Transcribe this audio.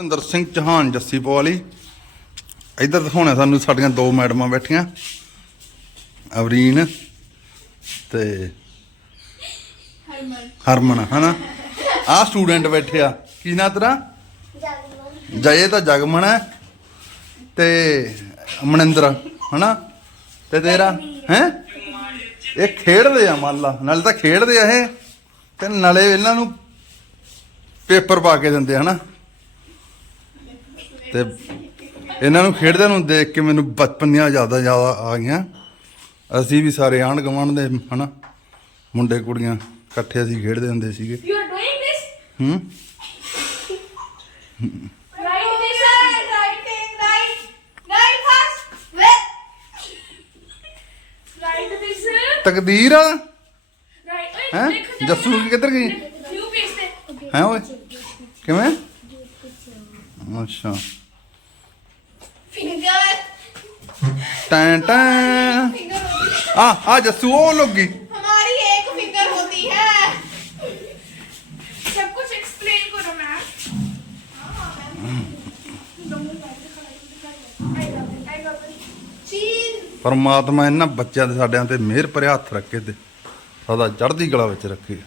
ਸਿੰਦਰ ਸਿੰਘ ਚੌਹਾਨ ਜੱਸੀ ਵਾਲੀ ਇੱਧਰ ਦਿਖਾਉਣੇ ਸਾਨੂੰ ਸਾਡੀਆਂ ਦੋ ਮੈਡਮਾਂ ਬੈਠੀਆਂ ਅਵਰੀਨ ਤੇ ਹਰਮਨ। ਹਰਮਨ ਹਨਾ? ਆਹ ਸਟੂਡੈਂਟ ਬੈਠੇ ਆ। ਕੀ ਨਾਂ ਤੇਰਾ? ਜਏ ਤਾਂ ਜਗਮਨ ਹੈ ਤੇ ਮਨਿੰਦਰ ਹਨਾ? ਤੇ ਤੇਰਾ? ਹੈ? ਇਹ ਖੇਡਦੇ ਆ ਮੰਨ ਲਾ ਨਾਲੇ ਤਾਂ ਖੇਡਦੇ ਆ ਇਹ। ਤੇ ਨਾਲੇ ਇਹਨਾਂ ਨੂੰ ਪੇਪਰ ਪਾ ਕੇ ਦਿੰਦੇ ਆ ਹਨਾ? ਤੇ ਇਹਨਾਂ ਨੂੰ ਖੇਡਦਿਆਂ ਨੂੰ ਦੇਖ ਕੇ ਮੈਨੂੰ ਬਚਪਨ ਦੀਆਂ ਜ਼ਿਆਦਾ ਜ਼ਿਆਦਾ ਆ ਗਈਆਂ ਅਸੀਂ ਵੀ ਸਾਰੇ ਆਂਢ ਗੁਆਂਢ ਦੇ ਹਨਾ ਮੁੰਡੇ ਕੁੜੀਆਂ ਇਕੱਠੇ ਅਸੀਂ ਖੇਡਦੇ ਹੁੰਦੇ ਸੀਗੇ? ਹੂੰ. ਤਕਦੀਰ ਆ Right. Oi, ਹੈਂ? ਜੱਸੂ। ਕਿੱਧਰ ਗਈ? ਹੈ ਓਏ ਕਿਵੇਂ ਅੱਛਾ ਟੈਂ ਟੈਂ Finger होती है। ਆ ਆ ਜੱਸੂ ਉਹ ਲੋਗੀ हमारी एक फिंगर होती है सब कुछ एक्सप्लेन करो मैम चीज ਪਰਮਾਤਮਾ ਇਹਨਾਂ ਬੱਚਿਆਂ ਦੇ ਸਾਡਿਆਂ ਤੇ ਮਿਹਰ ਭਰਿਆ ਹੱਥ ਰੱਖੇ ਤੇ ਸਦਾ ਚੜ੍ਹਦੀ ਕਲਾ ਵਿੱਚ ਰੱਖੇ